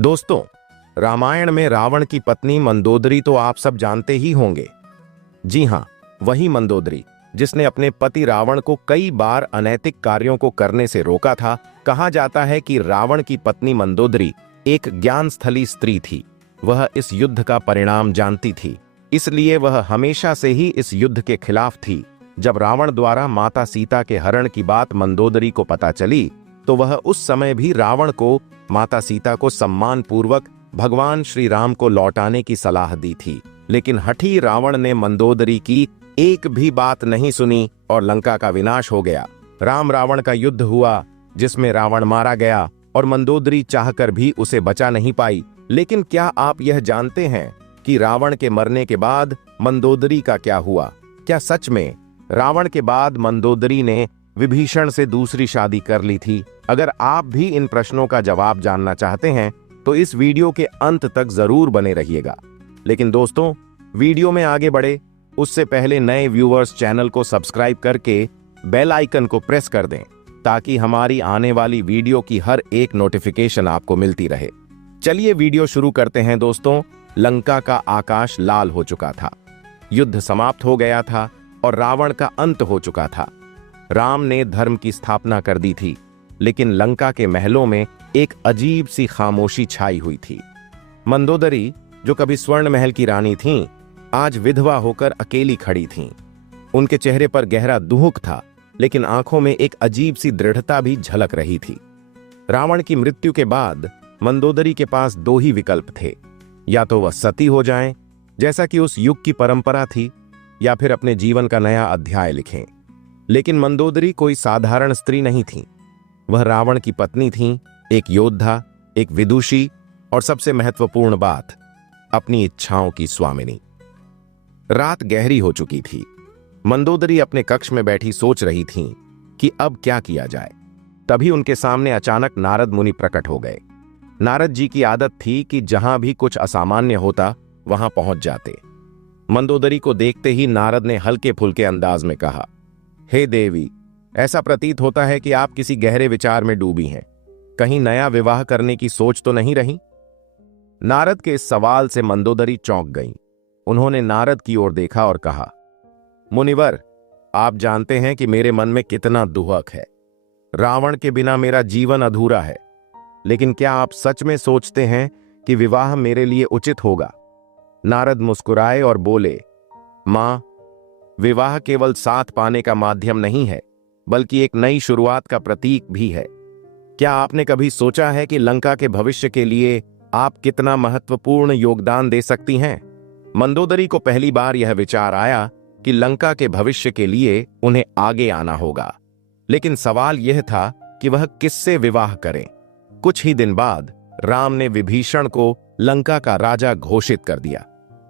दोस्तों, रामायण में रावण की पत्नी मंदोदरी तो आप सब जानते ही होंगे। जी हां, वही मंदोदरी जिसने अपने पति रावण को कई बार अनैतिक कार्यों को करने से रोका था। कहा जाता है कि रावण की पत्नी मंदोदरी एक ज्ञानस्थली स्त्री थी। वह इस युद्ध का परिणाम जानती थी, इसलिए वह हमेशा से ही इस युद्ध के खिलाफ थी। जब रावण द्वारा माता सीता के हरण की बात मंदोदरी को पता चली, तो वह उस समय भी रावण को माता सीता को सम्मान पूर्वक भगवान श्री राम को लौटाने की सलाह दी थी। लेकिन हठी रावण ने मंदोदरी की एक भी बात नहीं सुनी और लंका का विनाश हो गया। राम रावण का युद्ध हुआ जिसमें रावण मारा गया और मंदोदरी चाहकर भी उसे बचा नहीं पाई। लेकिन क्या आप यह जानते हैं कि रावण के मरने के बाद मंदोदरी का क्या हुआ? क्या सच में रावण के बाद मंदोदरी ने विभीषण से दूसरी शादी कर ली थी? अगर आप भी इन प्रश्नों का जवाब जानना चाहते हैं तो इस वीडियो के अंत तक जरूर बने रहिएगा। लेकिन दोस्तों, वीडियो में आगे बढ़े उससे पहले नए व्यूअर्स चैनल को सब्सक्राइब करके बेल आइकन को प्रेस कर दें ताकि हमारी आने वाली वीडियो की हर एक नोटिफिकेशन आपको मिलती रहे। चलिए वीडियो शुरू करते हैं। दोस्तों, लंका का आकाश लाल हो चुका था, युद्ध समाप्त हो गया था और रावण का अंत हो चुका था। राम ने धर्म की स्थापना कर दी थी, लेकिन लंका के महलों में एक अजीब सी खामोशी छाई हुई थी। मंदोदरी, जो कभी स्वर्ण महल की रानी थीं, आज विधवा होकर अकेली खड़ी थीं। उनके चेहरे पर गहरा दुख था, लेकिन आंखों में एक अजीब सी दृढ़ता भी झलक रही थी। रावण की मृत्यु के बाद मंदोदरी के पास दो ही विकल्प थे, या तो वह सती हो जाएं, जैसा कि उस युग की परंपरा थी, या फिर अपने जीवन का नया अध्याय लिखें। लेकिन मंदोदरी कोई साधारण स्त्री नहीं थी। वह रावण की पत्नी थीं, एक योद्धा, एक विदुषी और सबसे महत्वपूर्ण बात, अपनी इच्छाओं की स्वामिनी। रात गहरी हो चुकी थी। मंदोदरी अपने कक्ष में बैठी सोच रही थीं कि अब क्या किया जाए। तभी उनके सामने अचानक नारद मुनि प्रकट हो गए। नारद जी की आदत थी कि जहां भी कुछ असामान्य होता वहां पहुंच जाते। मंदोदरी को देखते ही नारद ने हल्के फुल्के अंदाज में कहा, हे देवी, ऐसा प्रतीत होता है कि आप किसी गहरे विचार में डूबी हैं। कहीं नया विवाह करने की सोच तो नहीं रही? नारद के इस सवाल से मंदोदरी चौंक गईं। उन्होंने नारद की ओर देखा और कहा, मुनिवर, आप जानते हैं कि मेरे मन में कितना दुहक है। रावण के बिना मेरा जीवन अधूरा है। लेकिन क्या आप सच में सोचते हैं कि विवाह मेरे लिए उचित होगा? नारद मुस्कुराए और बोले, मां, विवाह केवल साथ पाने का माध्यम नहीं है, बल्कि एक नई शुरुआत का प्रतीक भी है। क्या आपने कभी सोचा है कि लंका के भविष्य के लिए आप कितना महत्वपूर्ण योगदान दे सकती हैं? मंदोदरी को पहली बार यह विचार आया कि लंका के भविष्य के लिए उन्हें आगे आना होगा। लेकिन सवाल यह था कि वह किससे विवाह करें। कुछ ही दिन बाद राम ने विभीषण को लंका का राजा घोषित कर दिया।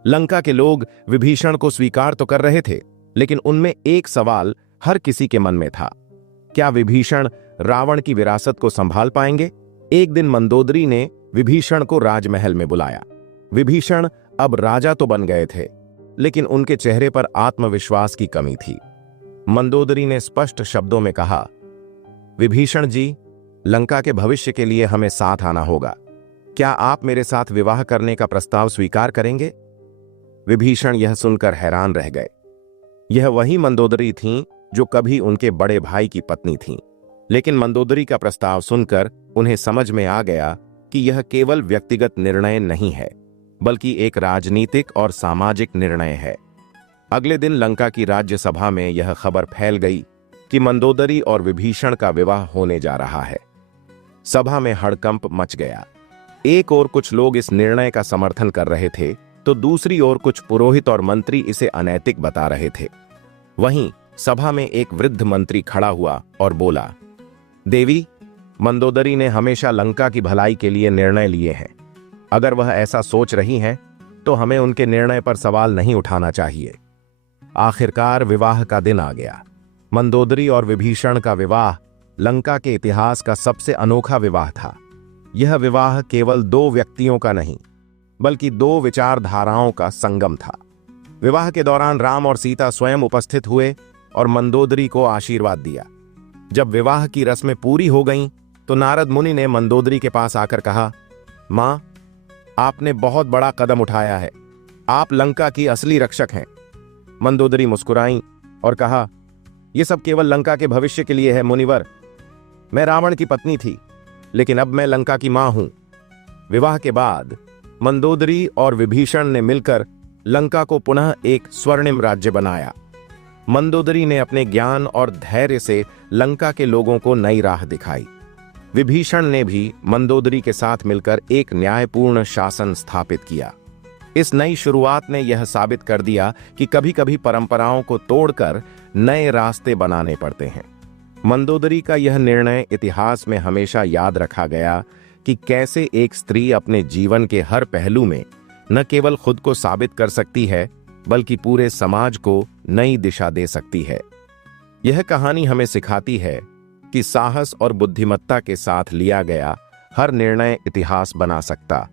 लंका के लोग विभीषण को स्वीकार तो कर रहे थे, लेकिन उनमें एक सवाल हर किसी के मन में था, क्या विभीषण रावण की विरासत को संभाल पाएंगे? एक दिन मंदोदरी ने विभीषण को राजमहल में बुलाया। विभीषण अब राजा तो बन गए थे, लेकिन उनके चेहरे पर आत्मविश्वास की कमी थी। मंदोदरी ने स्पष्ट शब्दों में कहा, विभीषण जी, लंका के भविष्य के लिए हमें साथ आना होगा। क्या आप मेरे साथ विवाह करने का प्रस्ताव स्वीकार करेंगे? विभीषण यह सुनकर हैरान रह गए। यह वही मंदोदरी थीं जो कभी उनके बड़े भाई की पत्नी थीं। लेकिन मंदोदरी का प्रस्ताव सुनकर उन्हें समझ में आ गया कि यह केवल व्यक्तिगत निर्णय नहीं है, बल्कि एक राजनीतिक और सामाजिक निर्णय है। अगले दिन लंका की राज्यसभा में यह खबर फैल गई कि मंदोदरी और विभीषण का विवाह होने जा रहा है। सभा में हड़कंप मच गया। एक ओर कुछ लोग इस निर्णय का समर्थन कर रहे थे, तो दूसरी ओर कुछ पुरोहित और मंत्री इसे अनैतिक बता रहे थे। वहीं सभा में एक वृद्ध मंत्री खड़ा हुआ और बोला, देवी, मंदोदरी ने हमेशा लंका की भलाई के लिए निर्णय लिए हैं। अगर वह ऐसा सोच रही हैं, तो हमें उनके निर्णय पर सवाल नहीं उठाना चाहिए। आखिरकार विवाह का दिन आ गया। मंदोदरी और विभीषण का विवाह लंका के इतिहास का सबसे अनोखा विवाह था। यह विवाह केवल दो व्यक्तियों का नहीं, बल्कि दो विचारधाराओं का संगम था। विवाह के दौरान राम और सीता स्वयं उपस्थित हुए और मंदोदरी को आशीर्वाद दिया। जब विवाह की रस्में पूरी हो गईं, तो नारद मुनि ने मंदोदरी के पास आकर कहा, मां, आपने बहुत बड़ा कदम उठाया है। आप लंका की असली रक्षक हैं। मंदोदरी मुस्कुराई और कहा, यह सब केवल लंका के भविष्य के लिए है मुनिवर। मैं रावण की पत्नी थी, लेकिन अब मैं लंका की मां हूं। विवाह के बाद मंदोदरी और विभीषण ने मिलकर लंका को पुनः एक स्वर्णिम राज्य बनाया। मंदोदरी ने अपने ज्ञान और धैर्य से लंका के लोगों को नई राह दिखाई। विभीषण ने भी मंदोदरी के साथ मिलकर एक न्यायपूर्ण शासन स्थापित किया। इस नई शुरुआत ने यह साबित कर दिया कि कभी कभी परंपराओं को तोड़कर नए रास्ते बनाने पड़ते हैं। मंदोदरी का यह निर्णय इतिहास में हमेशा याद रखा गया कि कैसे एक स्त्री अपने जीवन के हर पहलू में न केवल खुद को साबित कर सकती है, बल्कि पूरे समाज को नई दिशा दे सकती है। यह कहानी हमें सिखाती है कि साहस और बुद्धिमत्ता के साथ लिया गया हर निर्णय इतिहास बना सकता